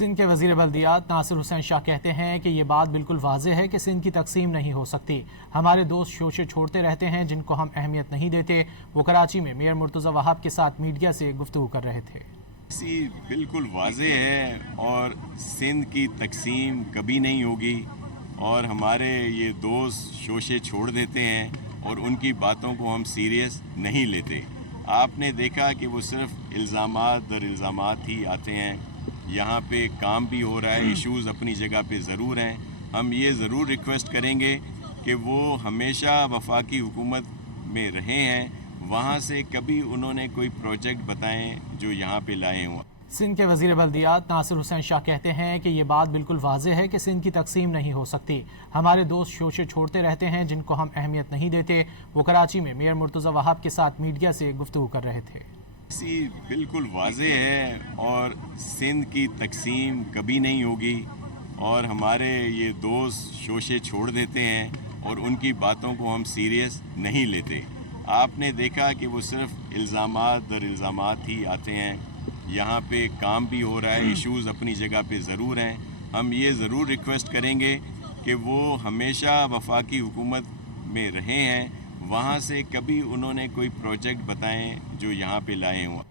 سندھ کے وزیر بلدیات ناصر حسین شاہ کہتے ہیں کہ یہ بات بالکل واضح ہے کہ سندھ کی تقسیم نہیں ہو سکتی۔ ہمارے دوست شوشے چھوڑتے رہتے ہیں جن کو ہم اہمیت نہیں دیتے۔ وہ کراچی میں میئر مرتضی وہاب کے ساتھ میڈیا سے گفتگو کر رہے تھے۔ بالکل واضح ہے اور سندھ کی تقسیم کبھی نہیں ہوگی، اور ہمارے یہ دوست شوشے چھوڑ دیتے ہیں اور ان کی باتوں کو ہم سیریس نہیں لیتے۔ آپ نے دیکھا کہ وہ صرف الزامات در الزامات ہی آتے ہیں۔ یہاں پہ کام بھی ہو رہا ہے، ایشوز اپنی جگہ پہ ضرور ہیں۔ ہم یہ ضرور ریکویسٹ کریں گے کہ وہ ہمیشہ وفاقی حکومت میں رہے ہیں، وہاں سے کبھی انہوں نے کوئی پروجیکٹ بتائیں جو یہاں پہ لائے ہوں۔ سندھ کے وزیر بلدیات ناصر حسین شاہ کہتے ہیں کہ یہ بات بالکل واضح ہے کہ سندھ کی تقسیم نہیں ہو سکتی۔ ہمارے دوست شوشے چھوڑتے رہتے ہیں جن کو ہم اہمیت نہیں دیتے۔ وہ کراچی میں میئر مرتضی وہاب کے ساتھ میڈیا سے گفتگو کر رہے تھے۔ بالکل واضح ہے اور سندھ کی تقسیم کبھی نہیں ہوگی، اور ہمارے یہ دوست شوشے چھوڑ دیتے ہیں اور ان کی باتوں کو ہم سیریس نہیں لیتے۔ آپ نے دیکھا کہ وہ صرف الزامات در الزامات ہی آتے ہیں۔ یہاں پہ کام بھی ہو رہا ہے، ایشوز اپنی جگہ پہ ضرور ہیں۔ ہم یہ ضرور ریکویسٹ کریں گے کہ وہ ہمیشہ وفاقی حکومت میں رہے ہیں، وہاں سے کبھی انہوں نے کوئی پروجیکٹ بتائیں جو یہاں پہ لائے ہوں۔